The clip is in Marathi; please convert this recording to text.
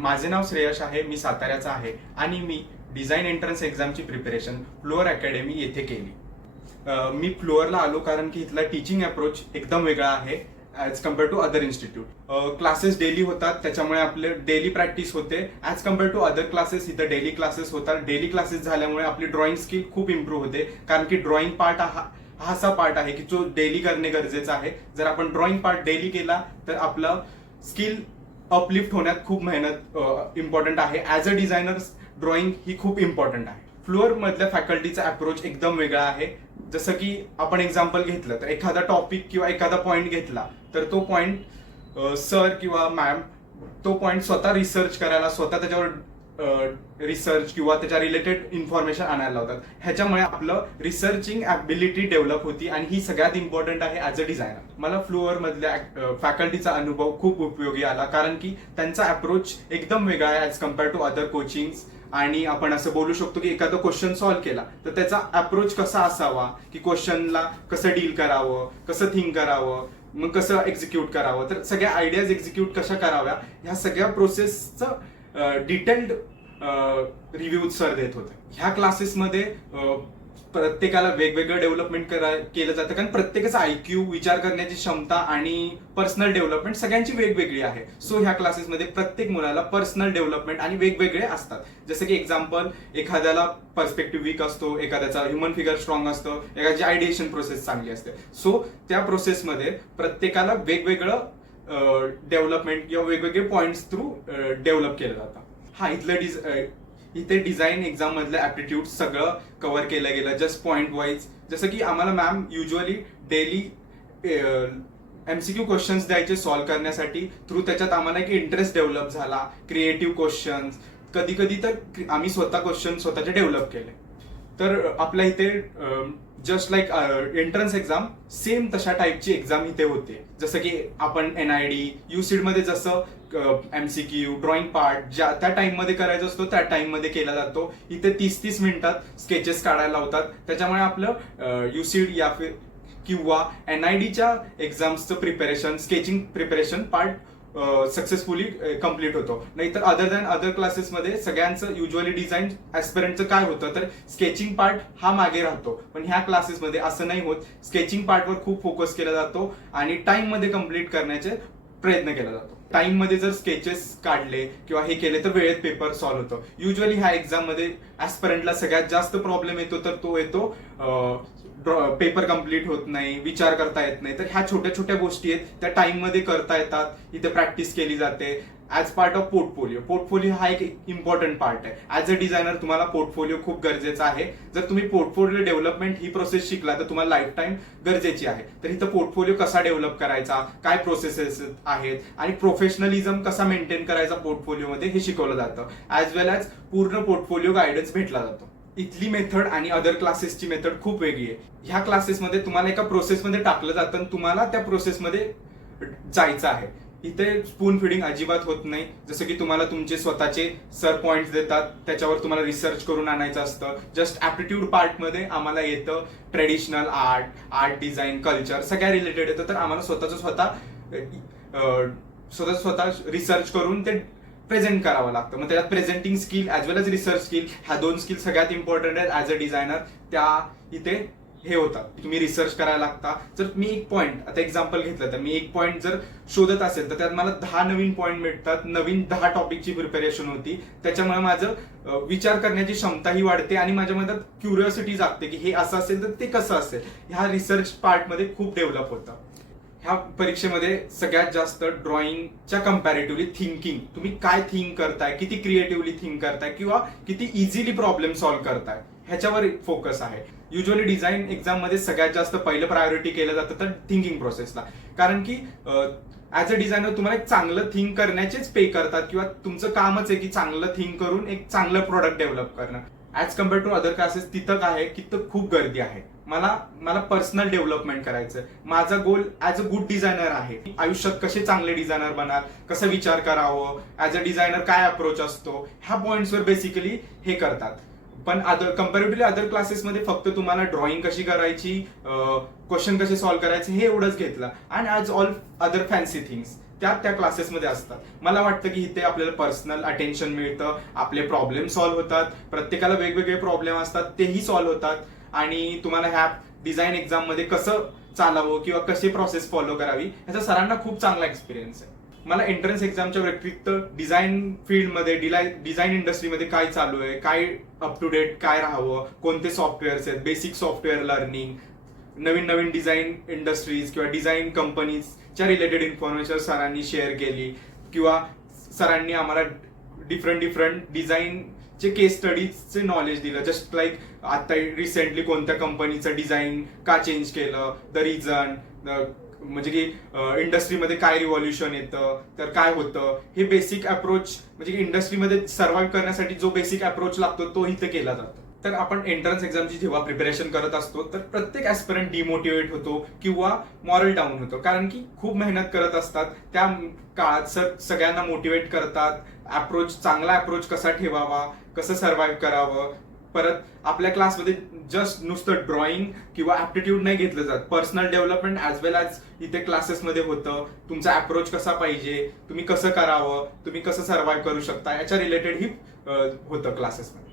माझे नाव श्रेयश आहे, मी साताऱ्याचा आहे आणि मी डिझाईन एंट्रन्स एक्झामची प्रिपरेशन फ्लोअर अकॅडमी येथे केली. मी फ्लोअरला आलो कारण की इथला टीचिंग अप्रोच एकदम वेगळा आहे as compare to other institute. Classes daily होतात, त्याच्यामुळे आपले डेली प्रॅक्टिस होते. As compare to other classes इथं डेली क्लासेस होतात. डेली क्लासेस झाल्यामुळे आपली ड्रॉइंग स्किल खूप इम्प्रूव्ह होते, कारण की ड्रॉइंग पार्ट हा असा पार्ट आहे की जो डेली करणे गरजेचं आहे. जर आपण ड्रॉइंग पार्ट डेली केला तर आपलं स्किल अपलिफ्ट होण्यात खूप मेहनत इम्पॉर्टंट आहे. ॲज अ डिझायनर ड्रॉइंग ही खूप इम्पॉर्टंट आहे. फ्लोअर मधल्या फॅकल्टीचा अप्रोच एकदम वेगळा आहे. जसं की आपण एक्झाम्पल घेतलं तर एखादा टॉपिक किंवा एखादा पॉईंट घेतला तर तो पॉईंट सर किंवा मॅम तो पॉईंट स्वतः रिसर्च करायला, स्वतः त्याच्यावर रिसर्च किंवा त्याच्या रिलेटेड इन्फॉर्मेशन आणायला लावतात. ह्याच्यामुळे आपलं रिसर्चिंग ॲबिलिटी डेव्हलप होती आणि ही सगळ्यात इम्पॉर्टंट आहे ॲज अ डिझायनर. मला फ्लोअर मधल्या फॅकल्टीचा अनुभव खूप उपयोगी आला, कारण की त्यांचा अप्रोच एकदम वेगळा आहे as compare to other coachings. आणि आपण असं बोलू शकतो की एखादा क्वेश्चन सॉल्व्ह केला तर त्याचा अप्रोच कसा असावा, की क्वेश्चनला कसं डील करावं, कसं थिंक करावं, मग कसं एक्झिक्यूट करावं, तर सगळ्या आयडियाज एक्झिक्यूट कशा कराव्या ह्या सगळ्या प्रोसेसचं डिटेल्ड रिव्ह्यू सर देत होते. ह्या क्लासेसमध्ये प्रत्येकाला वेगवेगळं डेव्हलपमेंट केलं जातं, कारण प्रत्येकाचा IQ, विचार करण्याची क्षमता आणि पर्सनल डेव्हलपमेंट सगळ्यांची वेगवेगळी आहे. सो ह्या क्लासेसमध्ये प्रत्येक मुलाला पर्सनल डेव्हलपमेंट आणि वेगवेगळे असतात. जसं की एक्झाम्पल, एखाद्याला पर्स्पेक्टिव्ह वीक असतो, एखाद्याचा ह्युमन फिगर स्ट्रॉंग असतं, एखाद्याची आयडिएशन प्रोसेस चांगली असते. सो त्या प्रोसेसमध्ये प्रत्येकाला वेगवेगळं डेव्हलपमेंट किंवा वेगवेगळे पॉईंट्स थ्रू डेव्हलप केलं जातं. इथे डिझाईन एक्झाम मधलं ऍप्टिट्यूड सगळं कव्हर केलं गेलं, जस्ट पॉईंट वाईज. जसं की आम्हाला ma'am usually daily MCQ questions द्यायचे सॉल्व्ह करण्यासाठी. थ्रू त्याच्यात आम्हाला एक इंटरेस्ट डेव्हलप झाला, क्रिएटिव्ह क्वेश्चन्स. कधी कधी तर आम्ही स्वतः क्वेश्चन स्वतःचे डेव्हलप केले. तर आपल्या इथे just like entrance exam same तशा टाईपची एक्झाम इथे होते. जसं की आपण NID, UCET मध्ये जसं MCQ ड्रॉइंग पार्ट ज्या त्या टाइम मध्ये करायचा असतो त्या टाइम मध्ये केला जातो. इथे 30-30 मिनिटात स्केचेस काढायला लावतात. त्याच्यामुळे आपलं UCET या किंवा NIDच्या एक्झाम्सचं preparation, sketching preparation part successfully complete होतो. नाहीतर अदर दॅन अदर क्लासेसमध्ये सगळ्यांचं युजली डिझाईन ऍस्पिरंटचं काय होतं तर स्केचिंग पार्ट हा मागे राहतो, पण ह्या क्लासेसमध्ये असं नाही होत. स्केचिंग पार्टवर खूप फोकस केला जातो आणि टाइम मध्ये कम्प्लीट करण्याचे प्रयत्न केला जातो. टाइम मध्ये जर स्केचेस काढले किंवा हे केले तर वेळेत पेपर सॉल्व्ह होतो. युजली ह्या एक्झाम मध्ये ऍस्पिरंटला सगळ्यात जास्त प्रॉब्लेम येतो तर तो येतो पेपर कम्प्लीट होत नाही, विचार करता येत नाही. तर ह्या छोट्या छोट्या गोष्टी आहेत त्या टाइम मध्ये करता येतात. इथे प्रॅक्टिस केली जाते as part of portfolio. Portfolio हा एक इम्पॉर्टंट पार्ट आहे. ॲज अ डिझायनर तुम्हाला पोर्टफोलिओ खूप गरजेचा आहे. जर तुम्ही पोर्टफोलिओ डेव्हलपमेंट ही प्रोसेस शिकला तर तुम्हाला लाईफ टाईम गरजेची आहे. तर इथं पोर्टफोलिओ कसा डेव्हलप करायचा, काय प्रोसेसेस आहेत आणि प्रोफेशनलिझम कसा मेंटेन करायचा पोर्टफोलिओमध्ये हे शिकवलं जातं. ॲज वेल ॲज पूर्ण पोर्टफोलिओ गायडन्स भेटला जातो. इथली मेथड आणि अदर क्लासेसची मेथड खूप वेगळी आहे. ह्या क्लासेसमध्ये तुम्हाला एका प्रोसेसमध्ये टाकलं जातं आणि तुम्हाला त्या प्रोसेसमध्ये जायचं आहे. इथे स्पून फिडिंग अजिबात होत नाही. जसं की तुम्हाला तुमचे स्वतःचे सर पॉइंट्स देतात, त्याच्यावर तुम्हाला रिसर्च करून आणायचं असतं. जस्ट ऍप्टिट्यूड पार्टमध्ये आम्हाला येतं ट्रेडिशनल आर्ट डिझाईन, कल्चर सगळ्या रिलेटेड येतं. तर आम्हाला स्वतः रिसर्च करून ते प्रेझेंट करावं लागतं. मग त्याच्यात प्रेझेंटिंग स्किल ॲज वेल एज रिसर्च स्किल ह्या दोन स्किल सगळ्यात इम्पॉर्टंट आहेत ॲज अ डिझायनर. त्या इथे हे होतात, तुम्ही रिसर्च करायला लागता. जर मी एक पॉईंट आता एक्झाम्पल घेतलं तर मी एक पॉईंट जर शोधत असेल तर त्यात मला 10 नवीन पॉईंट मिळतात. नवीन 10 टॉपिकची प्रिपरेशन होती. त्याच्यामुळे माझं विचार करण्याची क्षमताही वाढते आणि माझ्यामध्ये क्युरिओसिटी जागते की हे असं असेल तर ते कसं असेल. ह्या रिसर्च पार्टमध्ये खूप डेव्हलप होतं. ह्या परीक्षेमध्ये सगळ्यात जास्त ड्रॉइंगच्या कम्पॅरेटिव्हली थिंकिंग, तुम्ही काय थिंक करताय, किती क्रिएटिव्हली थिंक करताय किंवा किती इझिली प्रॉब्लेम सॉल्व्ह करताय ह्याच्यावर फोकस आहे. युजली डिझाईन एक्झाम मध्ये सगळ्यात जास्त पहिलं प्रायोरिटी केलं जातं तर थिंकिंग प्रोसेसला, कारण की ॲज अ डिझायनर तुम्हाला एक चांगलं थिंक करण्याचेच पे करतात किंवा तुमचं कामच आहे की चांगलं थिंक करून एक चांगलं प्रोडक्ट डेव्हलप करणं. As compare to other classes तिथं काय आहे की तिथं खूप गर्दी आहे. मला पर्सनल डेव्हलपमेंट करायचं. माझा गोल ॲज अ गुड डिझायनर आहे. आयुष्यात कसे चांगले डिझायनर बनाल, कसं विचार करावं, ॲज अ डिझायनर काय अप्रोच असतो, ह्या पॉईंट्सवर बेसिकली हे करतात. पण कम्पॅरेटिव्हली अदर क्लासेसमध्ये फक्त तुम्हाला ड्रॉइंग कशी करायची, क्वेश्चन कसे सॉल्व्ह करायचे हे एवढंच घेतलं आणि as all other fancy things त्या क्लासेसमध्ये असतात. मला वाटतं की इथे आपल्याला पर्सनल अटेन्शन मिळतं, आपले प्रॉब्लेम सॉल्व्ह होतात, प्रत्येकाला वेगवेगळे प्रॉब्लेम असतात तेही सॉल्व्ह होतात, आणि तुम्हाला ह्या डिझाईन एक्झाम मध्ये कसं चालावं किंवा कशी प्रोसेस फॉलो करावी याचा सरांना खूप चांगला एक्सपिरियन्स आहे. मला एंट्रन्स एक्झामच्या व्यतिरिक्त डिझाईन फील्डमध्ये डिझाईन इंडस्ट्रीमध्ये काय चालू आहे, काय अप टू डेट काय राहावं, कोणते सॉफ्टवेअर्स आहेत, बेसिक सॉफ्टवेअर लर्निंग, नवीन नवीन डिझाईन इंडस्ट्रीज किंवा डिझाईन कंपनीजच्या रिलेटेड इन्फॉर्मेशन सरांनी शेअर केली, किंवा सरांनी आम्हाला डिफरंट डिझाईनचे केस स्टडीजचे नॉलेज दिलं. जस्ट लाईक आता रिसेंटली कोणत्या कंपनीचं डिझाईन का चेंज केलं, द रिझन, म्हणजे की इंडस्ट्रीमध्ये काय रिव्हॉल्युशन येतं तर काय होतं, हे बेसिक अप्रोच म्हणजे की इंडस्ट्रीमध्ये सर्व्हाइव्ह करण्यासाठी जो बेसिक अप्रोच लागतो तो इथे केला जातो. तर आपण एंट्रन्स एक्झामची जेव्हा प्रिपरेशन करत असतो तर प्रत्येक ऍस्पिरंट डिमोटिवेट होतो किंवा मॉरल डाऊन होतो, कारण की खूप मेहनत करत असतात. त्या काळात सगळ्यांना मोटिवेट करतात, चांगला अप्रोच कसा ठेवावा, कसं सर्व्हाइव्ह करावं. परत आपल्या क्लासमध्ये जस्ट नुसतं ड्रॉइंग किंवा ऍप्टिट्यूड नाही घेतलं जात, पर्सनल डेव्हलपमेंट ॲज वेल ॲज इथे क्लासेसमध्ये होतं. तुमचा अप्रोच कसा पाहिजे, तुम्ही कसं करावं, तुम्ही कसं सर्व्हाइव्ह करू शकता याच्या रिलेटेड ही होतं क्लासेसमध्ये.